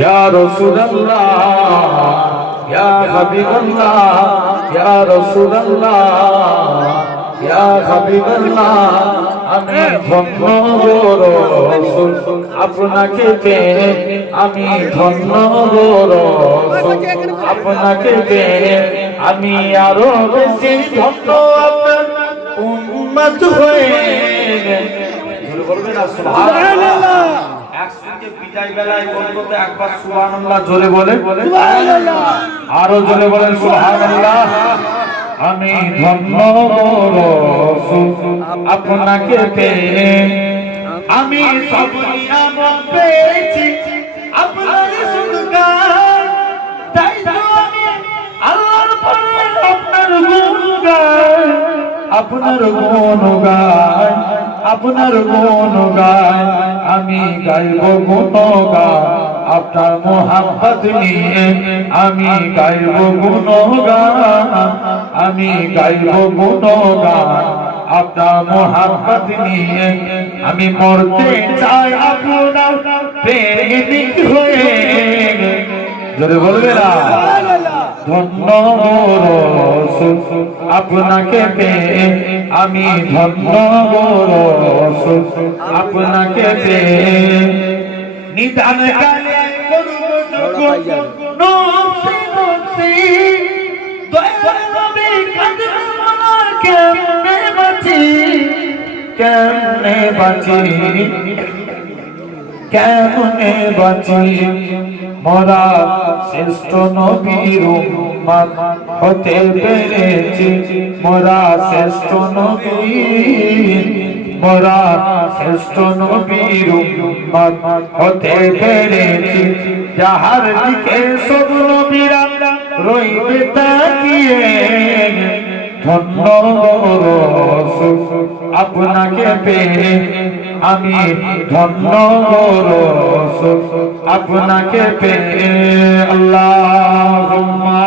ইয়া রাসূলুল্লাহ, ইয়া হাবিবাল্লাহ, ইয়া রাসূলুল্লাহ, ইয়া হাবিবাল্লাহ, আমি ধন্য গো রাসূল আপনাকে পেয়ে, আমি ধন্য গো রাসূল আপনাকে পেয়ে, আমি আরো বেশি ধন্য আপনার উম্মত হয়ে। বলবেন না সুবহানাল্লাহ। একসঙ্গে বিদায় বেলায় বলতে একবার সুবহানাল্লাহ জোরে বলে, সুবহানাল্লাহ আরো জোরে বলেন সুবহানাল্লাহ। আমি ধন্য রাসূল আপনাকে পেয়ে, আমি সব নিয়ামত পেয়েছি আপনার সুলগান, তাই তো আমি আল্লাহর পরে আপনার গুণ গাই, আপনার গুণ গাই, আপনার গুণ গাই, আমি গাইব গুণ গান আপনার মোহাম্মত নিয়ে, আমি গাইব গুণ গান, আমি গাইব গুণ গান আপনার মোহাম্মত নিয়ে, আমি মরতে চাই আপনার প্রেমিক হয়ে। জোরে বলবে না ধন্য রাসূল আপনাকে পেয়ে, আমি ধন্য রাসূল আপনাকে পেয়ে, নিদান কালে করব যখন নফসি নফসি, দয়ার নবী কাঁদবে মোলা কেমনে বাঁচি, কেমনে বাঁচি, কেমনে বাঁচি, মোরা শ্রেষ্ঠ নবীর উম্মত হতে পেরেছি, মোরা শ্রেষ্ঠ নবী, মোরা শ্রেষ্ঠ নবীর উম্মত হতে পেরেছি, যাহার দিকে সব নবীরা রইবে তাকিয়ে, ধন্য রাসূল আপনাকে পেয়ে, আমি ধন্য রাসূল আপনাকে পেয়ে। আল্লাহুম্মা